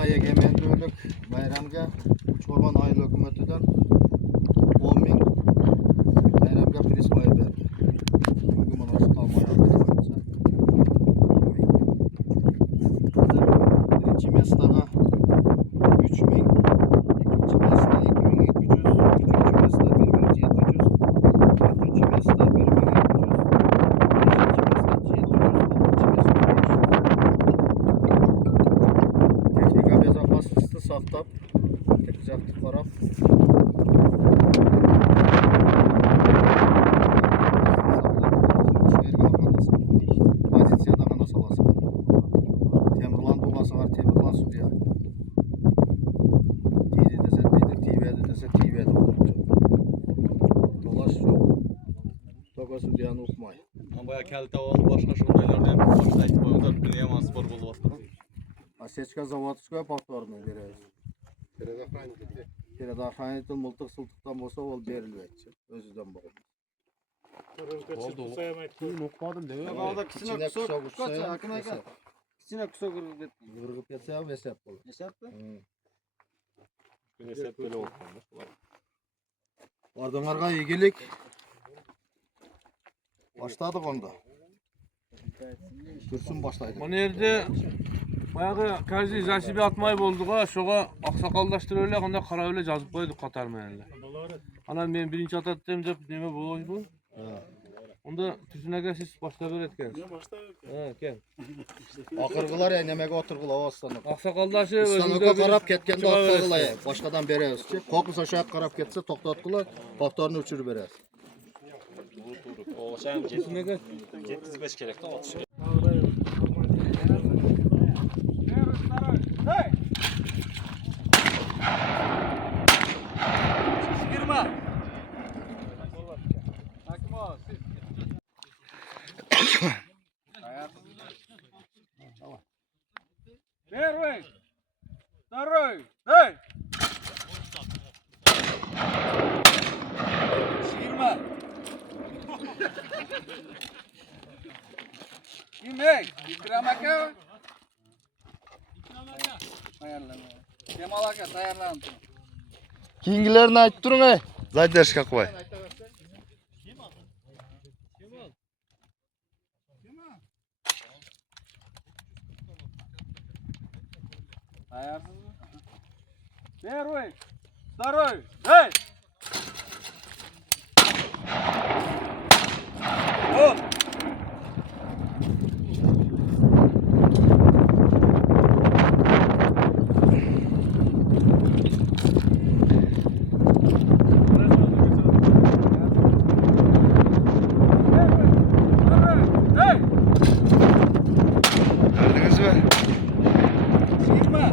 Ay egemenlik bayramga Uçurban ayıl hükümetinden 10 bin bayramga priz payı verdi. Bugün bana tutalmaya yapacaksa 10 bin. Birinci mesleğe 3 bin, ikinci mesleğe 2200, üçüncü mesleğe 1700, dördüncü mesleğe 1200, beşinci mesleğe 700, altıncı mesleğe 500. Teknika bezapaslısı saxtab, tekcaqtı qarab. Pozitsiyada qana salası var. Temurlan dolası var, temurlan sudiya. Tiydi dese tiydi, tiyvedi dese tiyvedi. Dolaş yok. Toka sudiyanı uqmay. Baya kalta oldu, başqa şundaylardan başlayıb qoydular, dünya spor olub atdı. Осечка заводская повторный беребиz. Передохранитель мылтык сылтыктан болсо ол берилбейт. Өзүдөн болот. Uqmadım değil mi? Ağda kichine kusok uçsa, akın aka. Kichine kusok urib Vurg'ib ketsa ham esap bo'ladi. Esapmi? Esap böyle uqmadı. Ordonlarga egilik. Başladık onda. Dursun başlaydı. Bu yerde bayağı kazi zasibi atmayı bulduk ha. Şoğa aksakallaştır öyle, onda kara öyle yazıp koyduk katarmayanlar. Ana ben birinci atattım dep neme bu bu. Onda tüsüne siz başta bir etkeniz. Ha, gel. Akırgılar eynemeге oturgula aslanık. Aksakaldaşı Istanokka qarab ketgende atqagıla başkadan bereriz. Koklusa şoya qarab ketsa to'xtatgılar, повторni uçurib bereriz. O sen tüsüne 75 kerak da atış. Girme. Hakim o, siz. Первый, второй, эй! Girme. Girme. İkramaka. Ayarlan. Kemalaka tayarlan. Keyingilarini aytib turing ey. Задержка qo'y. Ayarsız mı? Первый, второй, эй! Вот! Gördünüz mü? Girme!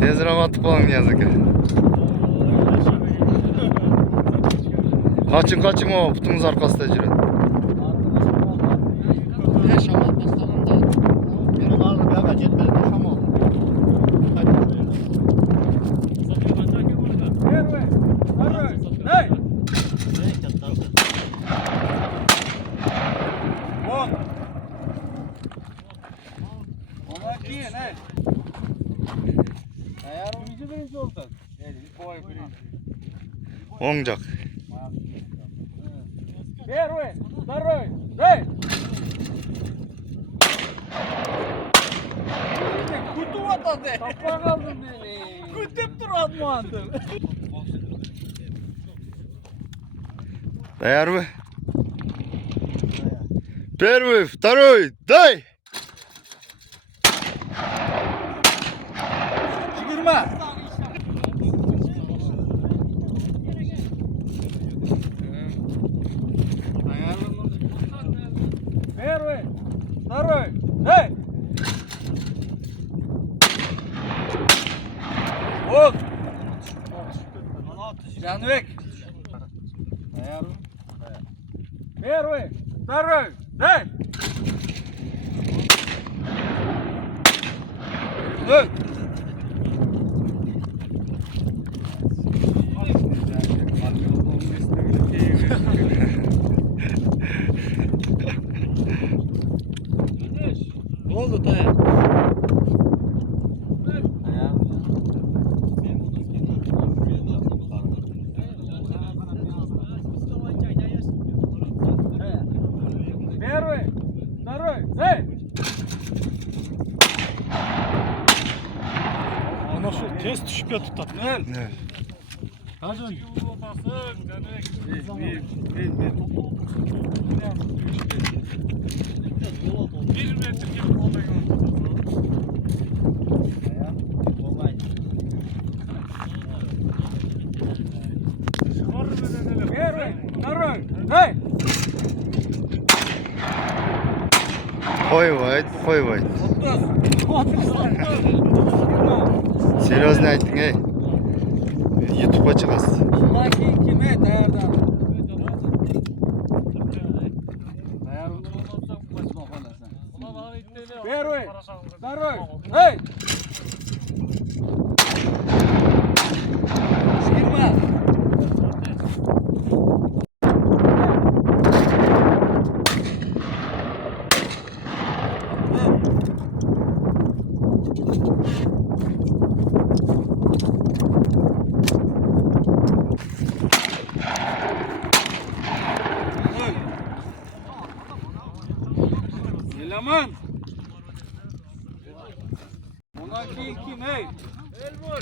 Tezroq otib qoling yazık. Kaçın o butunuz arkasında жүрөт. Şamal bastaganda beni aldı baga жетпedi şamal. Первый, второй, эй! Вот! Ona kiyin, ey! Ayar birinci oldu. Boy birinci. Оң жақ. Первый, второй, эй! Kutu atadı. Tapa kaldım beni. Kutup dur atmadı. Dayanmı? Первый, второй, дай! Girme. Первый, второй, эй! Вот! Жанбек! Первый, второй, эй! Dur! Ne oldu Tayyip? Tez düşüp tutat. Ne? Hadi. Qo'yvoy. Seryozni ayting, ey. YouTube'ga chiqasiz. Первый, второй, эй! Elaman. Ondan keyin kim ey? Elbur.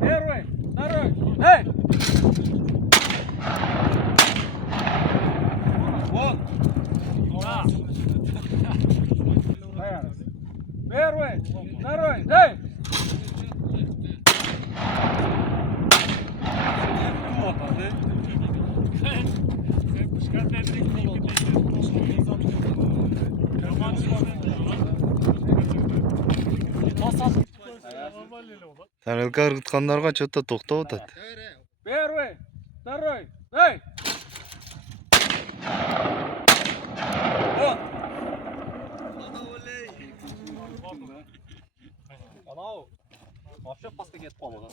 Первый, второй, эй! Вот. Первый, второй, эй! Tarelka ыргыткандарга чөтө токтоп атат. Первый, второй, эй! Вот. Anao. Вообще паска кетип калды.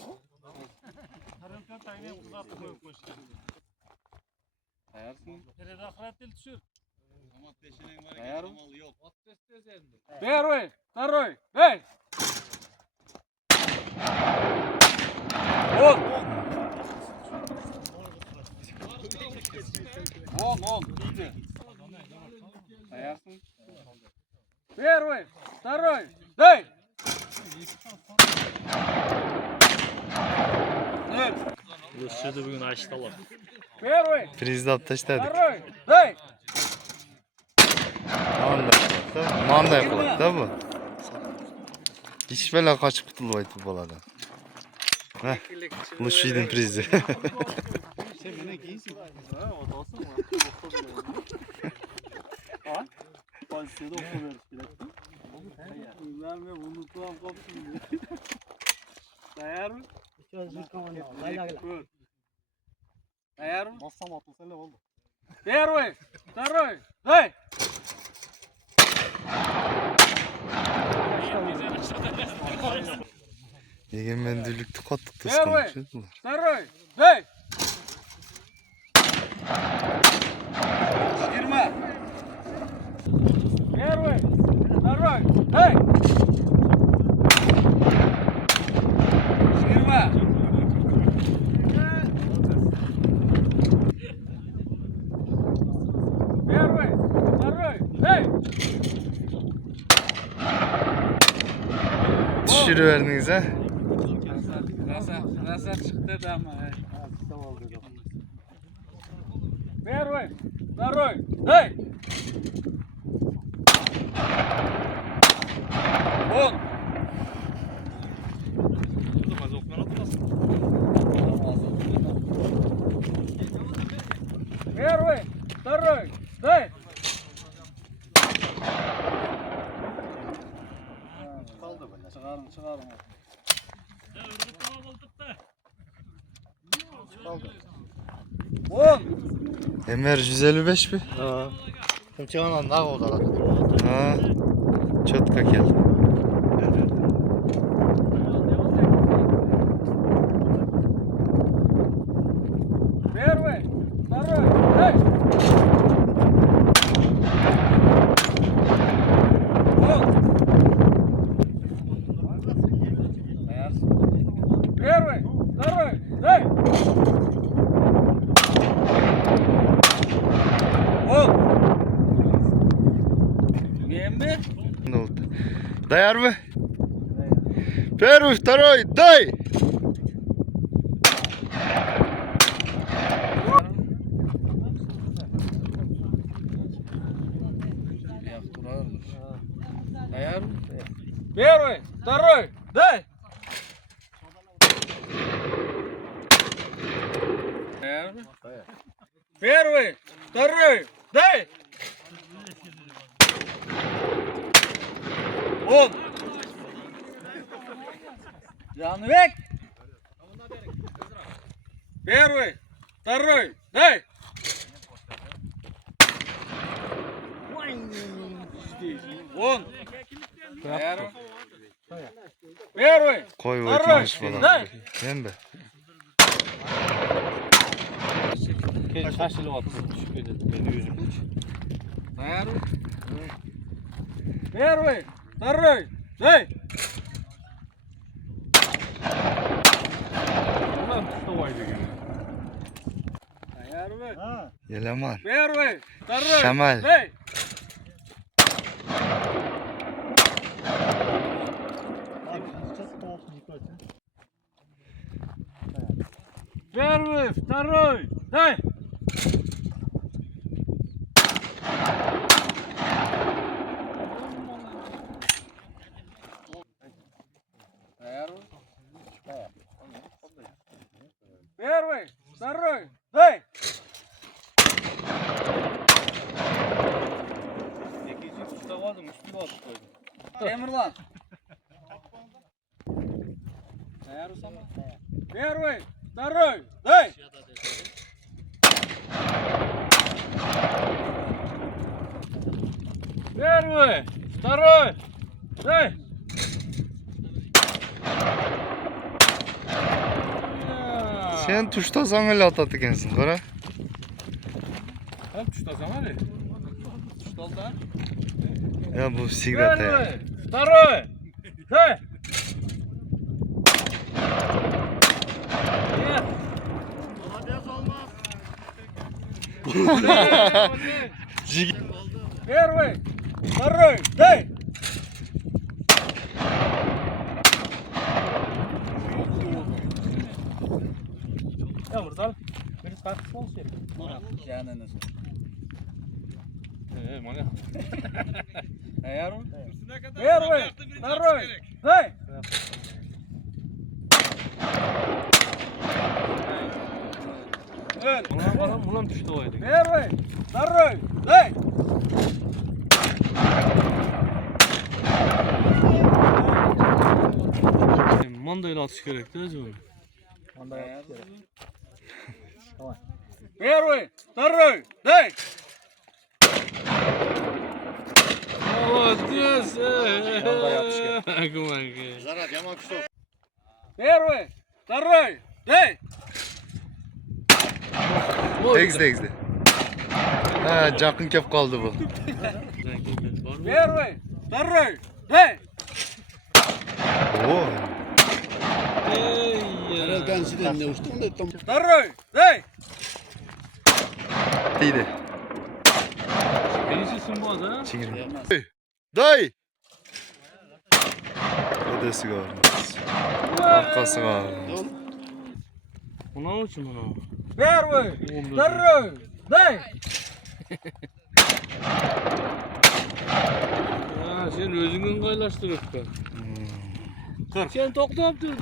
Первый, второй, эй! Вот. Вон, иди. Первый, второй, эй! Rusçada bugün açtılar. Первый, Приздап таштадык. второй, эй! Мындай кылат да бу. Иш белән качып кутулбайт бу баладан. Лучшийдин призи. Sen bana giysin. Ha, o da olsun mu? Ha? Pozisyonu okuyoruz bilettim. Ben ve bunu tutam kopsun diye. Dayar mı? Dayar mı? Bassam atılsa ne oldu? Первый, второй, эй! Егемендүүлүктү каттык Первый, тескан. второй, эй! 20. Первый, второй, эй! 20. Первый, второй, эй! Düşürüp berdиңиz, ha? Rasa çıktı da ama. Первый, второй, эй! Вон! Первый, второй, эй! Çıkarın. Вон! Emер 155 mi? Ha. Kumçağına ne oldu lan? Ha. Четко geldi. Первый, второй, эй! Первый. Первый, второй, дай! Первый, второй, дай! Первый, второй, дай! Он! Жанбек! Первый, второй, дай! Он! Первый! Koy Второй, ötmüş falan. дай! Değil mi? Şaşılıp attı. Düşük beni yüzüm. Первый, второй, дай! Ulan tustavaydı gene. Yeleman. Первый, второй, Şamal. дай! Первый, второй, дай! Первый, второй, дай! İkinci tutamadım, üstüne attı. Темірлан! Первый, второй, дай! Первый, второй, дай! Sen tuştasan öyle atat ekensin. Kara. Hep tutasan hadi. Tutaldı ha. Ya bu sigareta ya. Первый, второй, дай! Нет! Первый, второй, дай! Ya Mursal, beni tartışma olsun ya. Mana. Первый, второй, дай! Ulan tustavaydı. Первый, второй, дай! Mandayla atış gerekti acaba. Первый, второй, дай! Молодец! Mandaya atış Kumanki. Zarat yaman kuşu. Первый, второй, дай! Egzde egzde. Ha, jakın kep kaldı bu. Первый, второй, дай! Oo. Ben sizden ne uçtum da tam. Второй, дай! Değdi. Birisi bu adı. Çingir. Day. Ödesi var. Arkası var. Ona için ona. Первый, второй, дай! Ha, sen özünün kaylaştırıp da. Sen toktap dur.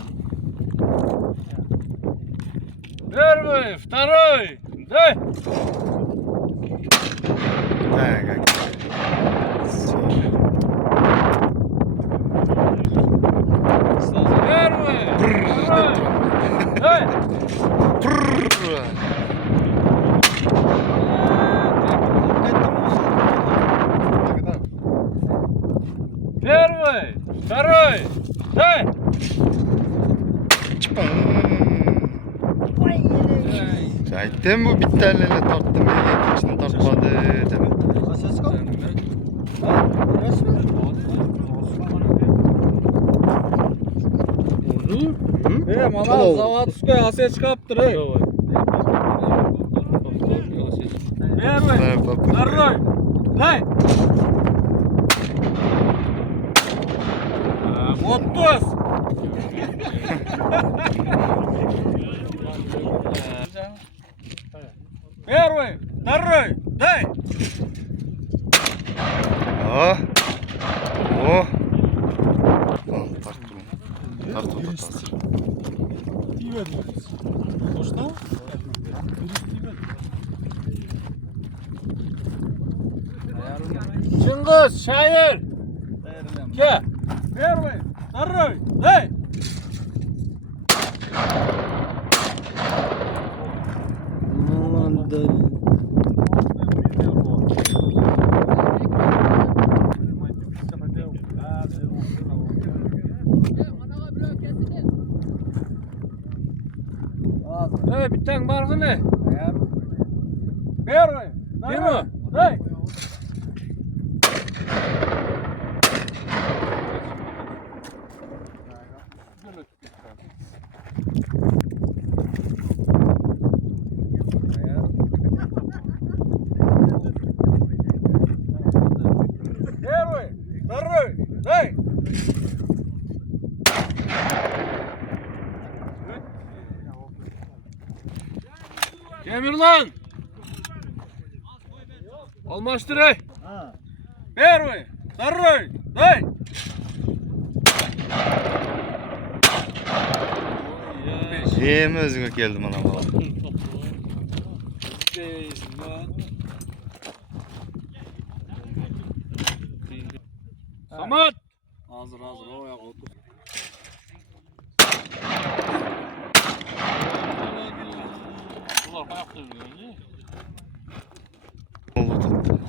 Первый, второй, дай! Ha, gel. Первый, второй, дай! Первый, второй, дай! Aytdim bu bitta elele tarttım, ikisini tartmadı demek. Mana заводской асеч каптыр. Первый, второй, дай! 30. Первый, второй, дай. О. О. Tarttım. Tarttım. Точно? Çıngız, Şair. Gel. Первый, второй, дай. Bir tane barkı ne? Первый, Первый, дай. Первый, второй, дай. Demirlan. Almaştır ey. Первый, второй, дай. Yeme özüne geldim ana baba. Samat. Hazır o ya otur. Ulan ayakta yürüyor değil mi? Oldu tuttu.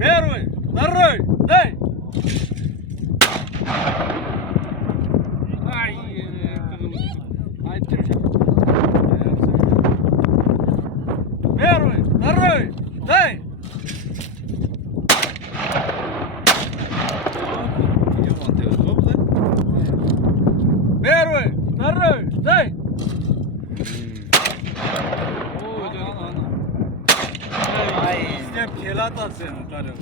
Первый, второй, дай. Ay kırılmış. Ay tüm. Первый, второй, дай. Первый, второй, дай. Ay, izlep kelat at seni karım.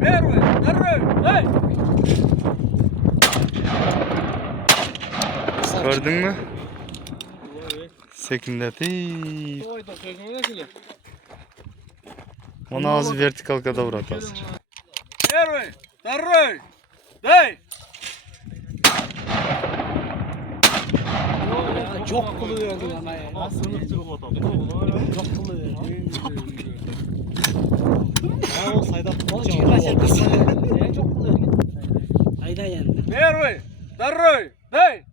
Первый, второй, дай. Gördün mü? Sekindeti. Oy da sözüne ne kile? Ona az vertikal kadar uğrat hazır. Первый, второй, дай. Çok kılı verdin ana ya. Sınıfçılık o adam. Çok kılı verdin. Ha o sayda. O çıkacak sen çok kılıyor. Hayda yani. Первый, второй, дай.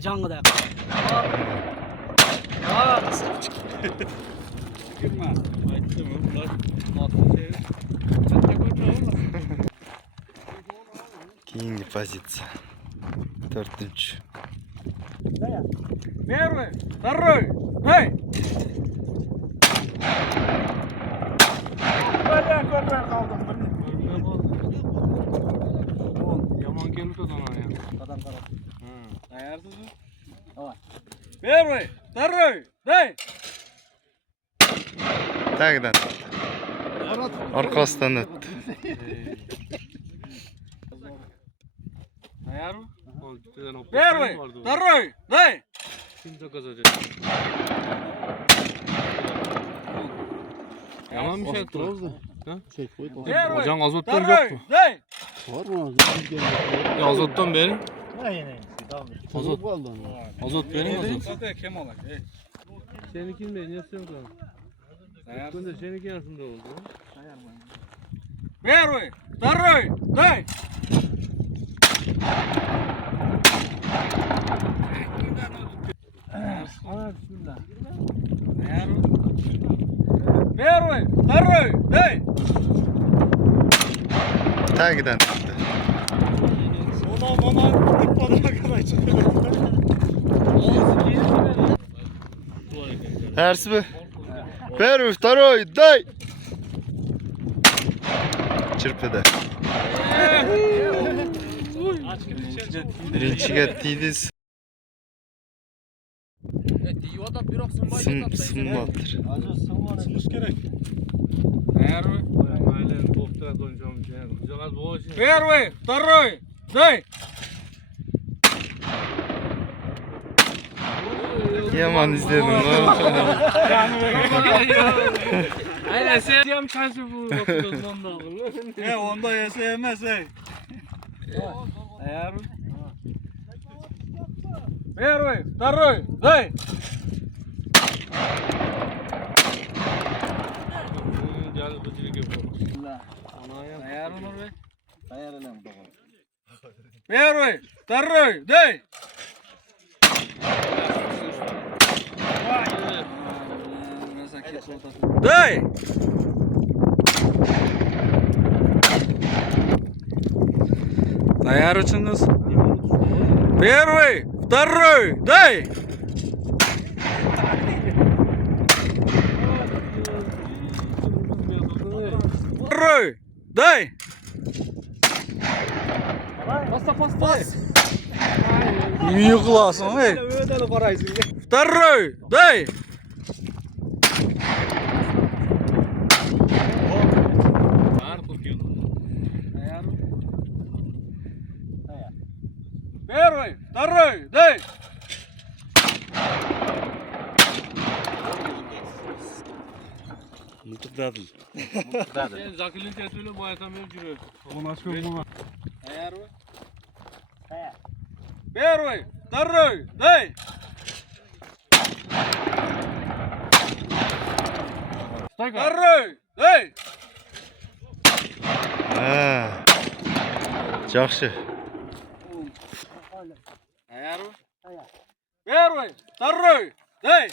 Canlı da. Girme. Keyingi pozitsiya. 4-3. Первый, второй, дай. Yaman geldi adam ya. Ayarsız mı? Первый, второй, дай. Tagdan. Arkasından öttü. Ayar mı? Первый, Первый, второй, дай. Kim de kazanacak? Yaman bir şey etti. Первый, Hocam azottan yok второй, mu? дай. Ya azottan verin. Azot. Azot verin azot. Zaten kim olacak? Seninkin de ne yapıyorsun lan? Ayar. Ben de seninki arasında oldu. Первый, второй, дай. Ayar mı? Первый, второй, дай. Tagdan öttü. Ona bana kadar çıkıyor. Tersi mi? Первый, второй, дай. Çırpıda. Birinci gettiydiniz. Deyivada bir oksın Sınmaktır. Acı sınmış gerek. Eğer mi? Aynen doktora döneceğim. Güzel az boğaz. Первый, второй, дай! Yaman izledim lan. Aynen sen diyem çarşı bu oturduğundan da. Onda yeseyemez ey. Eğer Первый, второй, дай! Gel bıcırık yapalım. Eğer olur be. Первый, второй, дай! Дай! Ayar uçunuz. Первый, второй, дай! Второй, дай! İyi kılasın ey. Второй, дай! Первый, второй, дай! Sen Zakil'in tetüyle bu ayatamıyor cürü. Eğer mi? Первый, второй, дай! Второй, дай! Ha. Yaxşı. Eğer mi? Первый, второй, дай!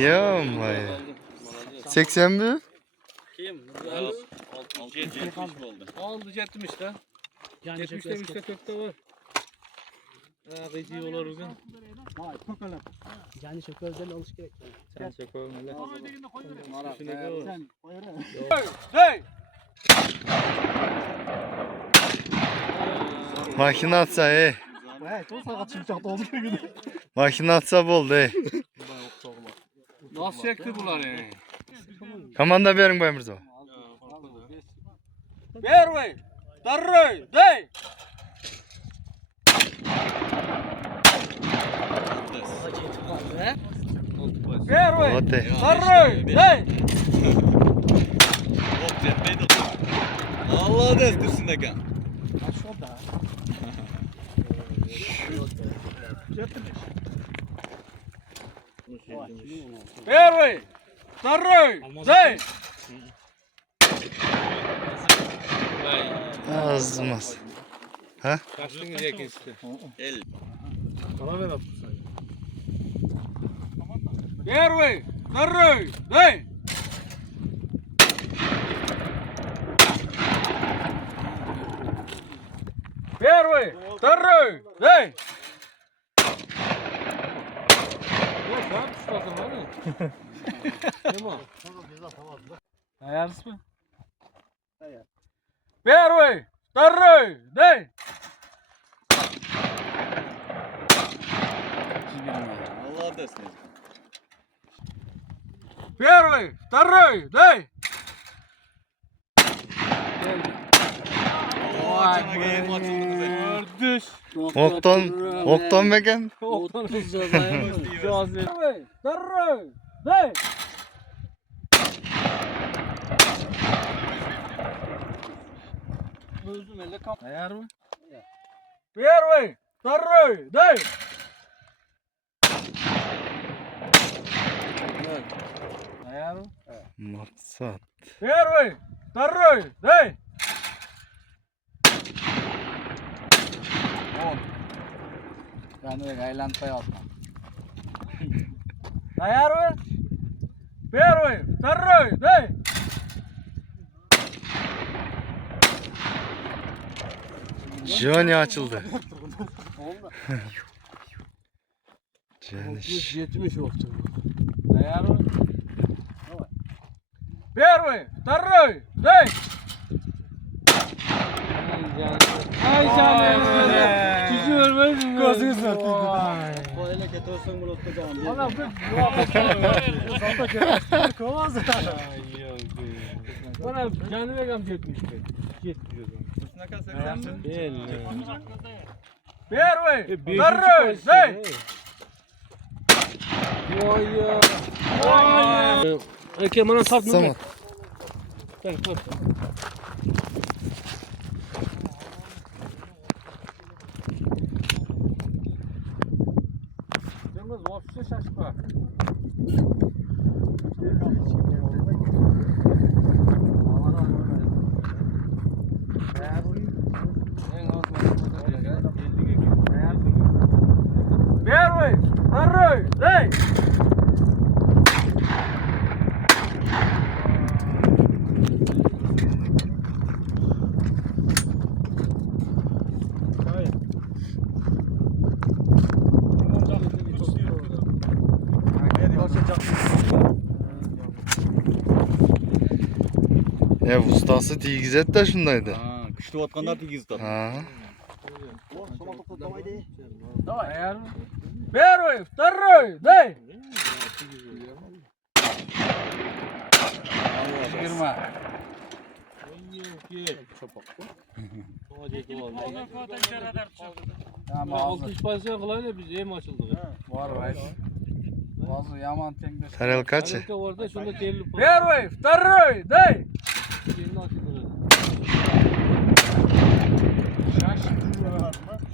Yamay. 81. Aldı 70 de. 70'te 3'te kökte var. Ha gıcı olur bugün. Yani şökölden alış gerek. Дай! Makina atsa ey. Makina atsa boldu ey. Nasıl çekti bunlar yani? Komanda verin Bay Mirzo. Первый, второй, дай! Первый, Вот ey. второй, дай! Allah destirsin de kan. Первый, второй, дай! Azmaz. Ha? Kaçtınız yakınsı? Первый, второй, дай! Первый, второй, дай! Ayarsız mı? Первый, второй, дай! Allah destirsin. Первый, второй, дай! Düş. Oktan meken. Первый, второй, дай! Ayar mı? Первый, второй, дай! Ayar mı? Maksat. Первый, второй, дай! Ayar mı? Первый, второй, дай! Johnny açıldı. Johnny. 70 oldu. Ayar mı? Первый, второй, дай! Ay canım. Gücü vermeyi Gözünüz mü? Böyle getirsen bunu tutacağım. Ana bir salta köşesi kovaz. Bana canı verem gitmişti. Gitmiyor. Ver vay. Darroy. Hey. Eke bana sap mı? Samat. Ben koy. Yalnız ofiste şaşma. Ver vay. Darroy. Hey. Ustası Tigizet de şundaydı. Ha, kışta vatkanlar tegiz tadı. Ha. Ver vay. Darroy. Hey. Altı ispansiyon kılayla biz hem açıldık. Var var. Bazı yaman tengde. Karel kaçı? Harika orada şunda telli Ver vay. Darroy. Hey. Kendi açıldık.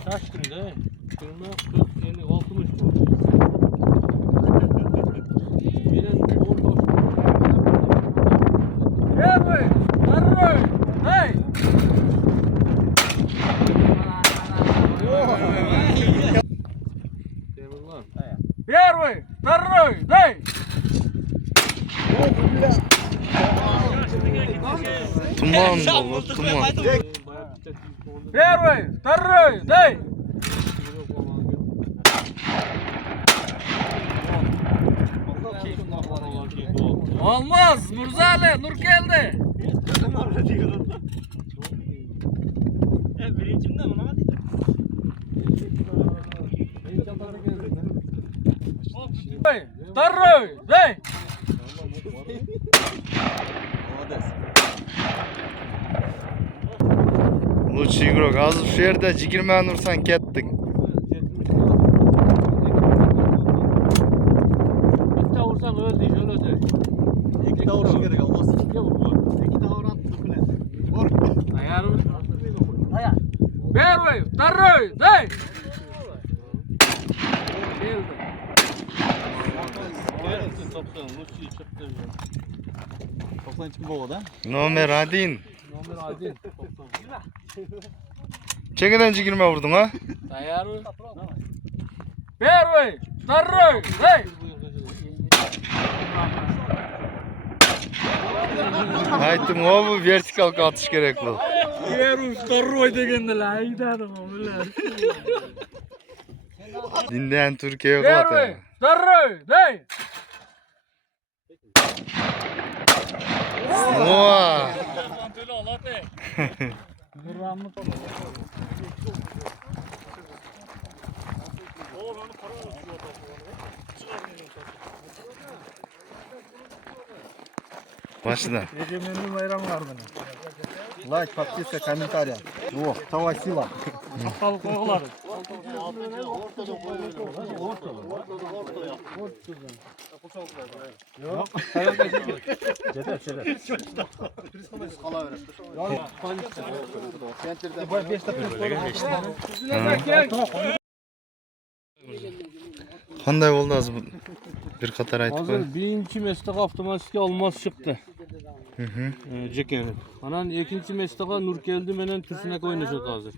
Şaşkın da. Kırma 40 50 60 bu. Benim 10 Ver vay. Darroy. Hey. Demirler. Ver vay. Darroy. Hey. Tuman dolu, tuman. Bayağı bir Ver vay. Darroy. Hey. Olmaz. Murzali. Nur geldi. Birincimde mi? Hadi. Hey. Darroy. Hey. Lütfü Grok az şu yerde jigirmen ursan kettin. Bir daha vursan öyle değil, öyle değil. İki daha uğraşı gerek olmaz. İki vurma. Ayarı. Aya. Ver vay. Darroy. Hey. Geldi. Gelsin toptan, Lucy çıktı. 90 için bu da. Nomer adin. Nomer adil. Çekiden jigirme vurdun ha? Ayarı. Ver vay. Darroy. Hey. Aytım o bu vertikal atış gerek bu. Yerim Darroy degendiler, aydadım onlar. Dinleyen Türkiye Ver yok vay. zaten. Darroy. Hey. Oha. Başla. Ежедневный байрам var benim. Лайк, подписка, комментарий. О, тава сила. Halk oğulları. Qanday bo'ldi hozir bu? Bir qator aytib qo'y. Hazır birinci meslek avtomatik almaz çıktı. Cekenin. Anan ikinci mesleğe Nur geldi menen Türsünek oynaşadı hazır.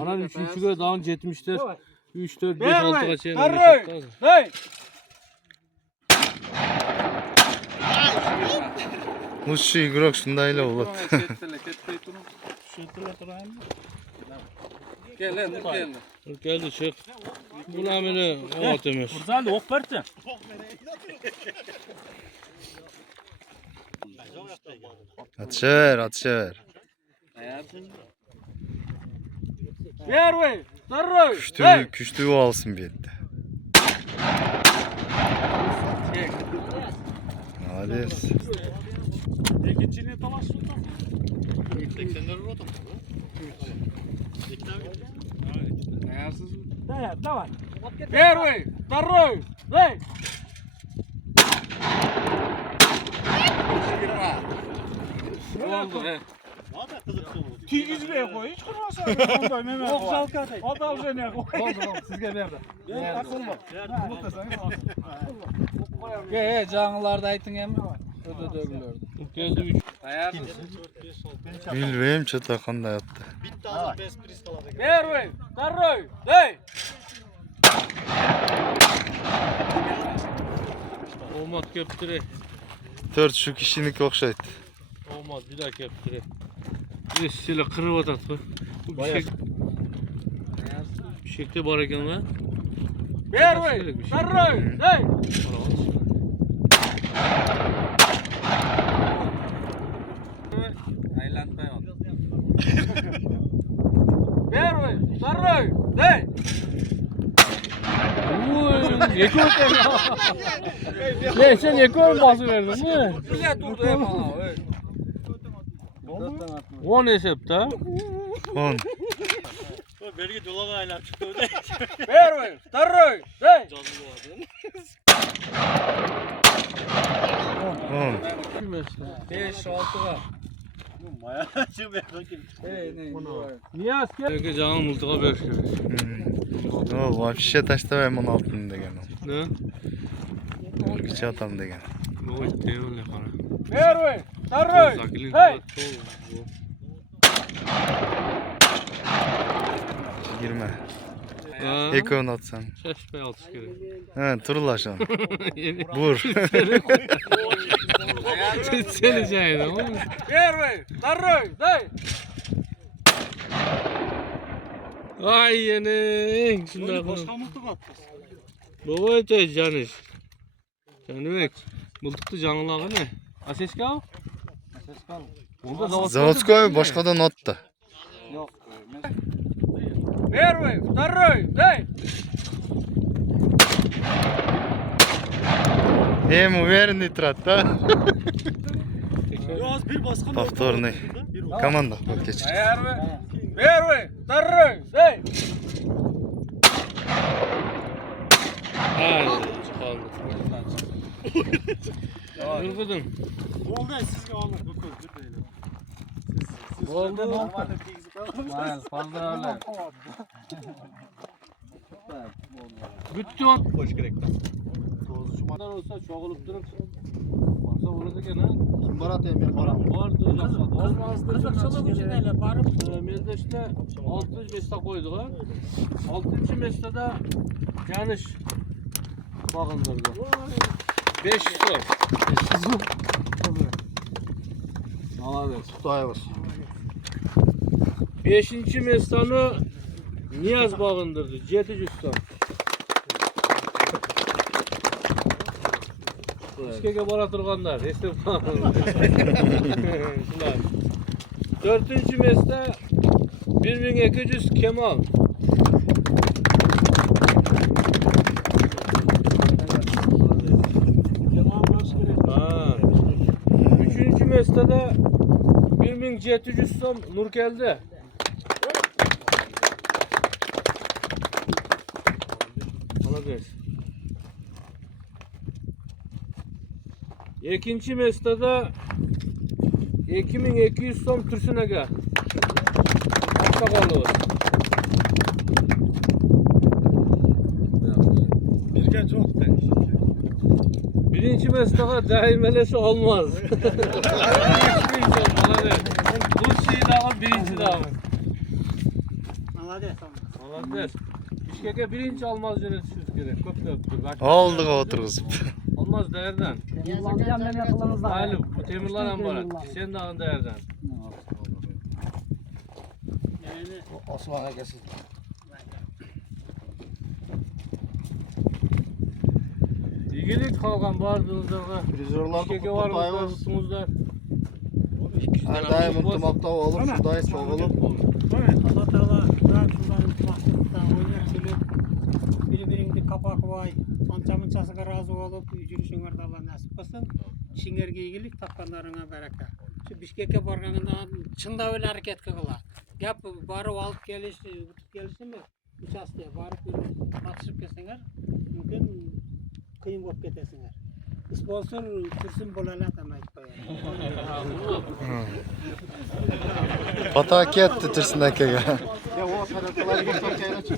Anan üçüncü göre daha önce etmişler. 3, 4, 5, Ver 6 vay. kaçaya Darroy. oynaşadı hazır. Hey. Lütfü Grok shundaylar bo'ladi. Nur geldi çık. Buna beni o atımız. Murzali ok berdi. Atışır, atışır. Ver vay. Darroy. Күштүү алсын бетте. Молодец. İkincini talaşsın da. 80'ler vurdu mu? Dayarsız mı? Dayar, давай. Первый, второй, дай. Oldu he. Tiyizmeye koy, hiç kurmasa. Ondan Mehmet koy. O da üzerine koy. Oldu, sizge nerede? Takılma. Canlılarda aytın hem öde dögülürdü. Geldi 3. Bilbeyim çata kандай attı. Первый, второй, дай. Olmaz keptire. 4 şu kişilik okşaydı. Olmaz bir daha keptire. Bir şöyle kırıp atat bu. Bu bir şekilde var eken lan. Первый, второй, дай. Первый, второй, дай. Yekon ya. Sen yekon bası verdin mi? Güzel durdu hem bana. 10 hesapta. 10. Belki dolaba aylar çıktı öyle. Первый, второй, дай. 10. 5 6 var. Niye asker? Peki canım multuğa bekliyor. O вообще taştavayım 16 degen. Ne? Ülküçü atam degen. O işte öyle kara. Первый, второй, Sakilin дай. Girme. Ha? Ekon atsan. Şaşmay altış kere. He turlaşan. Yeni. Vur. Seni şahit ama. Первый, второй, дай. Ay yeni. Şundan. mutlu attı. Baba ete canış. Canımek. Multuktu canlıları ne? Aseska o? Onda Zavodskoy boshqadan otdi. Первый, второй, дай. Uverniy turadi da. Yoz bir basqın. Повторный. Komanda keç. Первый, второй, дай. Ay çıkaldı. Yürgüdüm. Oldu sizge olur. Oldu. Fazla öyle. Bütün. Hoş gerek. Bundan olsa çoğulup durup. Varsa orada gene. Kim var atayım ben para? Vardı. Kızıkçılık için öyle barım. Melde işte 600 mesle koyduk ha. 6. meslede yanlış bakındırdı. 500 var. Молодец. Tutayız. 5. mesleğini Niyaz bakındırdı. 700 ton. İşkeke bara turganlar. Esnaf bakındırdı. 4. mesle 1200 Kemal. Ha. 3. meslede 1700 son Nurkel'de. Молодец. 2. meslede 2200 son Türsünege. Aksakallı. Birken çok da. 1. meslede daimeleşi olmaz. Bu şey daha 1. daha. Молодец. Bişkek'e 1. almaz yönetişiriz gerek. Köp. Aldık oturguzub. Olmaz değerden. Hayır, bu temirler hem var. Sen de ağın değerden. Osman akası. İlgilik kalkan bardığınızda. Prizorlar Bişkek'e var mı? tutayız. Tutumuzda. Her daim ıntımaqta olup, şuday çoğulup. Allah Teala ben şundan Oynar söylep bir-biringdi kapakыбай, ança-munçасыга разы болуп жүрүшүңөрдү Алла насип кылсын. İşiңерге ийгилик, тапкандарыңа барака. Şu Бишкекке барганда чындап эле аракет кыла. Гап барып алып келиш, утуп келиш эмес. Участке барып катышып келсеңер, мүмкүн кыйын болуп кетесиңер. Спонсор Турсун боло алат, ама айтпай. Foto ketdi Tursun akaga. Ya o sanatçılar geçen kaynaç.